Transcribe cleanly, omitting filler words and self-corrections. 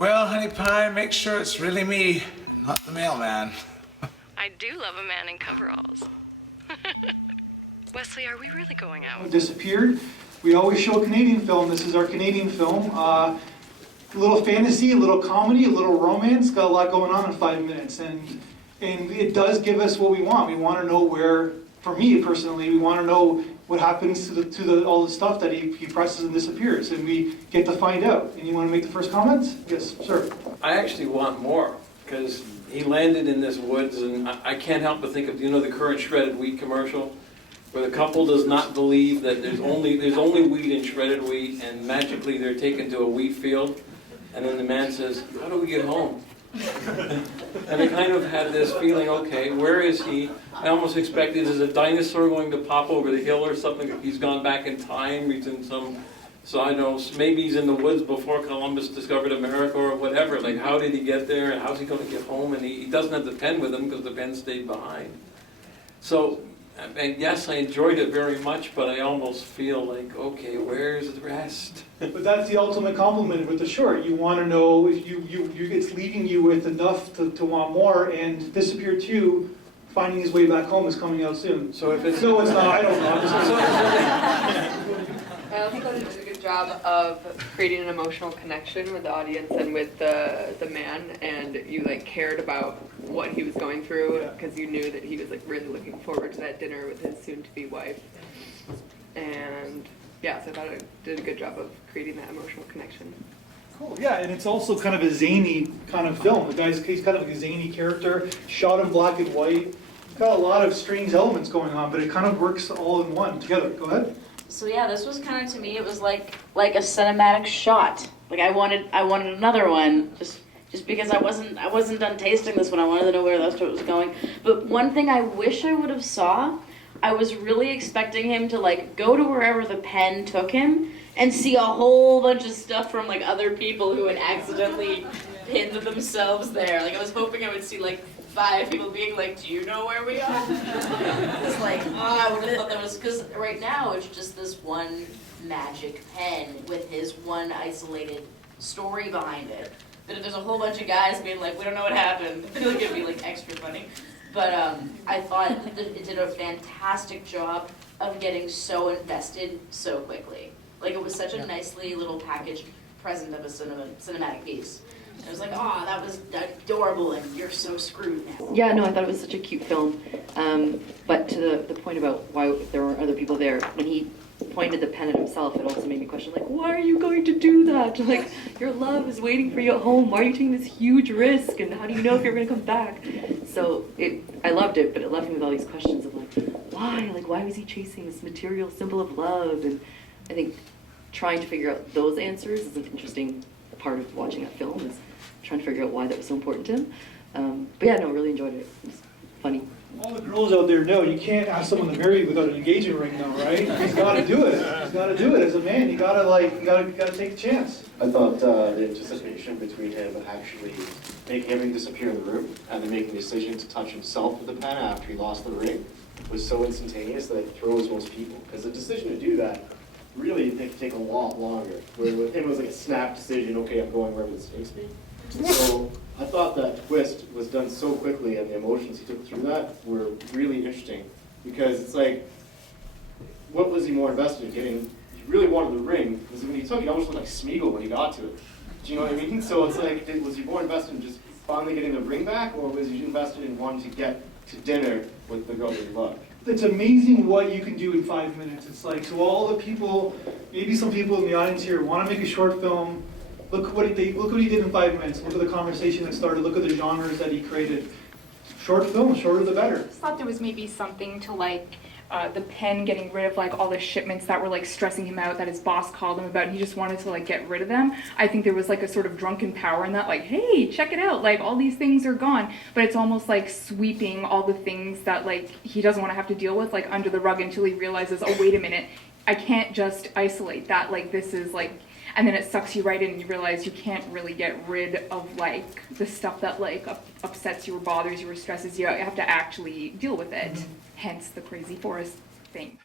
Well, honey pie, make sure it's really me, and not the mailman. I do love a man in coveralls. Wesley, are we really going out? Disappeared. We always show a Canadian film. This is our Canadian film. A little fantasy, a little comedy, a little romance. Got a lot going on in 5 minutes, and it does give us what we want. We want to know where. For me personally, we want to know what happens to all the stuff that he presses and disappears, and we get to find out. And you want to make the first comment? Yes, sir. I actually want more, because he landed in this woods, and I can't help but think of, the current shredded wheat commercial, where the couple does not believe that there's only wheat in shredded wheat, and magically they're taken to a wheat field, and then the man says, "How do we get home?" And I kind of had this feeling, okay, where is he? I almost expected, is a dinosaur going to pop over the hill or something? He's gone back in time, he's in some, so I know, maybe he's in the woods before Columbus discovered America or whatever. Like, how did he get there, and how's he going to get home? And he doesn't have the pen with him because the pen stayed behind. So, and yes, I enjoyed it very much, but I almost feel like, okay, where's the rest? But that's the ultimate compliment with the short. You want to know if it's leaving you with enough to want more, and Disappear 2, finding his way back home, is coming out soon. So if it's... No, it's not. I don't know. I also thought it did a good job of creating an emotional connection with the audience and with the man, and you cared about what he was going through because you knew that he was really looking forward to that dinner with his soon-to-be wife. And yeah, so I thought it did a good job of creating that emotional connection. Cool. Yeah, and it's also kind of a zany kind of film. He's kind of a zany character, shot in black and white. Got a lot of strange elements going on, but it kind of works all in one together. Go ahead. So yeah, this was kind of, to me, it was like a cinematic shot. Like I wanted another one, just because I wasn't done tasting this one. I wanted to know where the rest of it was going. But one thing I wish I would have saw, I was really expecting him to go to wherever the pen took him and see a whole bunch of stuff from other people who had accidentally pinned themselves there. I was hoping I would see 5 people being do you know where we are? It's I would have thought that was, because right now it's just this one magic pen with his one isolated story behind it. But if there's a whole bunch of guys being we don't know what happened, I feel it'd be extra funny. But I thought that it did a fantastic job of getting so invested so quickly. It was such a nicely little packaged present of a cinematic piece. I was oh, that was adorable, and you're so screwed now. Yeah, no, I thought it was such a cute film. But to the point about why there were other people there, when he pointed the pen at himself, it also made me question, why are you going to do that? Your love is waiting for you at home. Why are you taking this huge risk? And how do you know if you're going to come back? So I loved it, but it left me with all these questions of why? Why was he chasing this material symbol of love? And I think trying to figure out those answers is an interesting part of watching that film, is trying to figure out why that was so important to him. But yeah, no, really enjoyed it. It was funny. All the girls out there know you can't ask someone to marry you without an engagement ring now, right? He's got to do it. He's got to do it as a man. You gotta take a chance. I thought the anticipation between him actually making everything disappear in the room and then making the decision to touch himself with the pen after he lost the ring was so instantaneous that it throws most people. Because the decision to do that really can take a lot longer. Where with him it was a snap decision, okay, I'm going wherever this takes me. So I thought that twist was done so quickly, and the emotions he took through that were really interesting, because it's what was he more invested in getting? He really wanted the ring, because when he took it, he almost looked like Smeagol when he got to it. Do you know what I mean? So it's was he more invested in just finally getting the ring back, or was he invested in wanting to get to dinner with the girl that he loved? It's amazing what you can do in 5 minutes. It's so all the people, maybe some people in the audience here want to make a short film. Look what he did in 5 minutes. Look at the conversation that started. Look at the genres that he created. Short film, shorter the better. I just thought there was maybe something to the pen getting rid of all the shipments that were stressing him out, that his boss called him about, and he just wanted to get rid of them. I think there was a sort of drunken power in that, hey, check it out, all these things are gone. But it's almost sweeping all the things that he doesn't want to have to deal with under the rug, until he realizes, oh wait a minute, I can't just isolate that. This is and then it sucks you right in, and you realize you can't really get rid of the stuff that upsets you or bothers you or stresses you out. You have to actually deal with it. Hence the crazy forest thing.